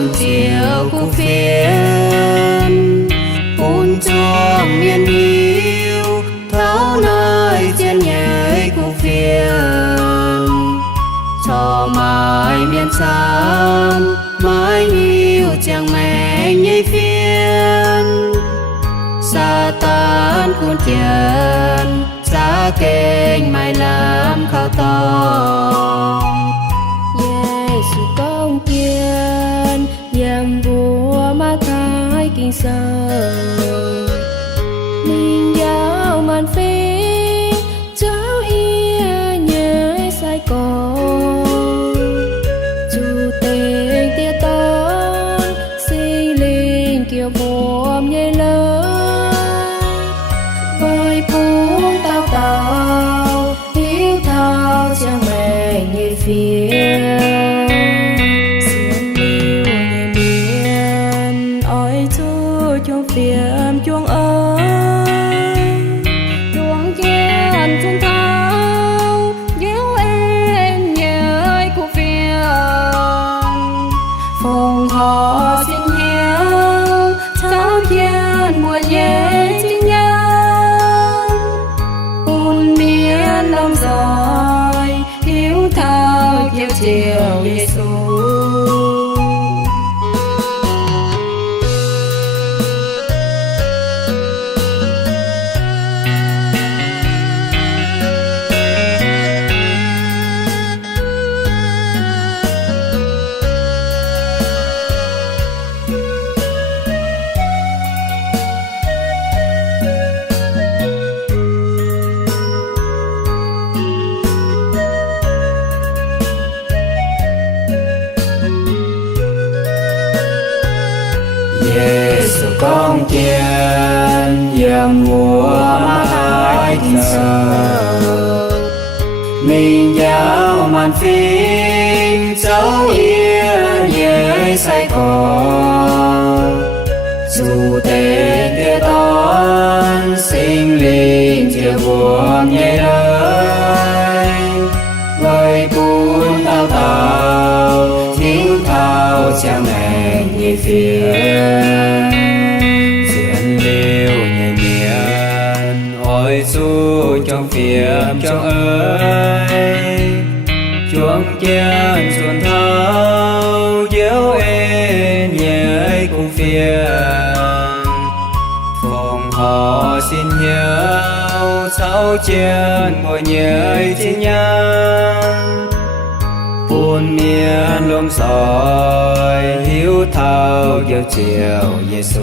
xuân chiều cũng phiền buồn cho miền yêu thấu nơi trên nhảy cũng phiền cho mãi miền sam mãi yêu chẳng mẹ nhảy phiền xa tan cuốn tiền xa kênh mãi làm khao to Giêsu công kiên nhằm vua ma thái kinh sơ mình giáo màn phi cháu ia nhớ sai con dù tình tia tón sinh linh kiểu buồm nhảy lớn với cuốn tao tao hiếu thao chẳng mẹ nhảy phía phiền chuông ơi chuông chén chuông thao dấu em nhớ của phiền phòng họ xin nhau cháu chén mùa nhé xin nhau buồn miên lòng rồi hiếu thao chiều chiều Giêsu. Giêsu công kiên dầm mùa ma thái kinh sơ mình giáo màn phim cháu yên nhớ say con dù tên kia toán sinh linh chia buồn nhẹ đời với cuốn tao tao thiếu thao cha mẹ như phiền chuyện liêu nhẹ miền ôi Giêsu trong phiền trong ơi chuông chén xuân thao dấu em nhớ cùng phiền phòng họ xin nhau sáu chén ngồi nhớ xin nhau buồn miên lom soi hiếu thao giờ chiều Giêsu.